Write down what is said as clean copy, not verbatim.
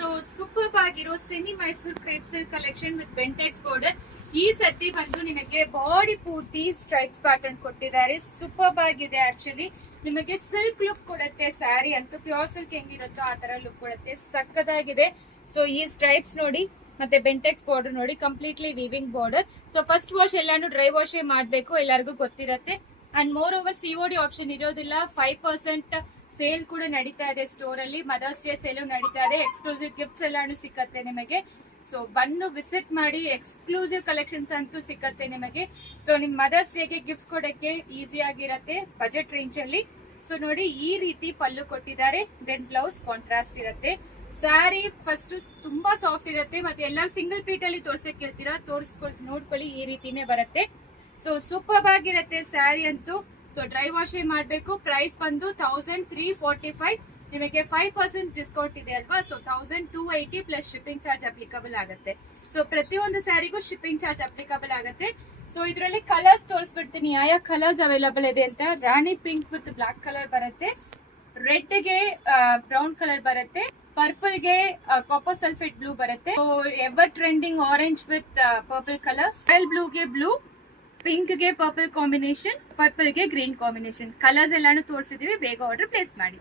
So super ಆಗಿರೋ semi Mysore crepe silk collection with Bentex border. ಈ ಸತಿ ಬಂದು ನಿಮಗೆ ಬಾಡಿ ಪೂರ್ತಿ ಸ್ಟ್ರೈಪ್ಸ್ ಪ್ಯಾಟರ್ನ್ ಕೊಟ್ಟಿದ್ದಾರೆ. ಸೂಪರ್ ಆಗಿದೆ. ಆಕ್ಚುಲಿ ನಿಮಗೆ ಸಿಲ್ಕ್ ಲುಕ್ ಕೊಡುತ್ತೆ. ಸ್ಯಾರಿ ಅಂತೂ ಪ್ಯೂರ್ ಸಿಲ್ಕ್ ಹೆಂಗಿರುತ್ತೋ ಆ ತರ ಲುಕ್ ಕೊಡುತ್ತೆ. ಸಕ್ಕದಾಗಿದೆ. ಸೊ ಈ ಸ್ಟ್ರೈಪ್ಸ್ ನೋಡಿ, ಮತ್ತೆ ಬೆಂಟೆಕ್ಸ್ ಬಾರ್ಡರ್ ನೋಡಿ, completely weaving border. So first wash ಎಲ್ಲಾನು ಡ್ರೈ ವಾಶ್ ಮಾಡಬೇಕು, ಎಲ್ಲರಿಗೂ ಗೊತ್ತಿರತ್ತೆ. And moreover COD option ಇರೋದಿಲ್ಲ. 5% ಸೇಲ್ ಕೂಡ ನಡೀತಾ ಇದೆ ಸ್ಟೋರ್ ಅಲ್ಲಿ. ಮದರ್ಸ್ ಡೇ ಸೇಲ್ ನಡೀತಾ ಇದೆ. ಎಕ್ಸ್ಕ್ಲೂಸಿವ್ ಗಿಫ್ಟ್ಸ್ ಎಲ್ಲಾನು ಸಿಕ್ಕತ್ತೆ ನಿಮಗೆ. ಸೊ ಬಂದು ವಿಸಿಟ್ ಮಾಡಿ. ಎಕ್ಸ್ಕ್ಲೂಸಿವ್ ಕಲೆಕ್ಷನ್ಸ್ ಅಂತೂ ಸಿಕ್ಕತ್ತೆ ನಿಮಗೆ. ಸೊ ನಿಮ್ ಮದರ್ಸ್ ಡೇಗೆ ಗಿಫ್ಟ್ ಕೊಡಕ್ಕೆ ಈಸಿ ಆಗಿರತ್ತೆ ಬಜೆಟ್ ರೇಂಜ್ ಅಲ್ಲಿ. ಸೊ ನೋಡಿ, ಈ ರೀತಿ ಪಲ್ಲು ಕೊಟ್ಟಿದ್ದಾರೆ. ದೆನ್ ಬ್ಲೌಸ್ ಕಾಂಟ್ರಾಸ್ಟ್ ಇರುತ್ತೆ. ಸ್ಯಾರಿ ಫಸ್ಟ್ ತುಂಬಾ ಸಾಫ್ಟ್ ಇರುತ್ತೆ. ಮತ್ತೆ ಎಲ್ಲರೂ ಸಿಂಗಲ್ ಪೀಟ್ ಅಲ್ಲಿ ತೋರ್ಸಕ್ಕಿರ್ತೀರಾ, ನೋಡ್ಕೊಳ್ಳಿ, ಈ ರೀತಿನೇ ಬರುತ್ತೆ. ಸೊ ಸೂಪರ್ ಆಗಿರುತ್ತೆ ಸ್ಯಾರಿ ಅಂತೂ. ಸೊ ಡ್ರೈ ವಾಶ್ ಮಾಡಬೇಕು. ಪ್ರೈಸ್ ಬಂದು 1345. ನಿಮಗೆ 5% ಡಿಸ್ಕೌಂಟ್ ಇದೆ ಅಲ್ವಾ. So 1280 plus shipping charge applicable ಆಗುತ್ತೆ. ಸೊ ಪ್ರತಿಯೊಂದು ಸ್ಯಾರಿಗೂ ಶಿಪ್ಪಿಂಗ್ ಚಾರ್ಜ್ ಅಪ್ಲಿಕಬಲ್ ಆಗುತ್ತೆ. ಸೊ ಇದರಲ್ಲಿ ಕಲರ್ಸ್ ತೋರಿಸ್ಬಿಡ್ತೀನಿ ಯಾವ ಕಲರ್ಸ್ ಅವೈಲಬಲ್ ಇದೆ ಅಂತ. ರಾಣಿ ಪಿಂಕ್ ವಿತ್ ಬ್ಲಾಕ್ ಕಲರ್ ಬರುತ್ತೆ, ರೆಡ್ ಗೆ ಬ್ರೌನ್ ಕಲರ್ ಬರುತ್ತೆ, ಪರ್ಪಲ್ ಗೆ ಕಾಪರ್ ಸಲ್ಫೇಟ್ ಬ್ಲೂ ಬರುತ್ತೆ, ever trending orange with purple colour, royal blue ಗೆ ಬ್ಲೂ, ಪಿಂಕ್ ಗೆ ಪರ್ಪಲ್ ಕಾಂಬಿನೇಷನ್, ಪರ್ಪಲ್ ಗೆ ಗ್ರೀನ್ ಕಾಂಬಿನೇಷನ್. ಕಲರ್ಸ್ ಎಲ್ಲಾನು ತೋರಿಸಿದೀವಿ. ಬೇಗ ಆರ್ಡರ್ ಪ್ಲೇಸ್ ಮಾಡಿ.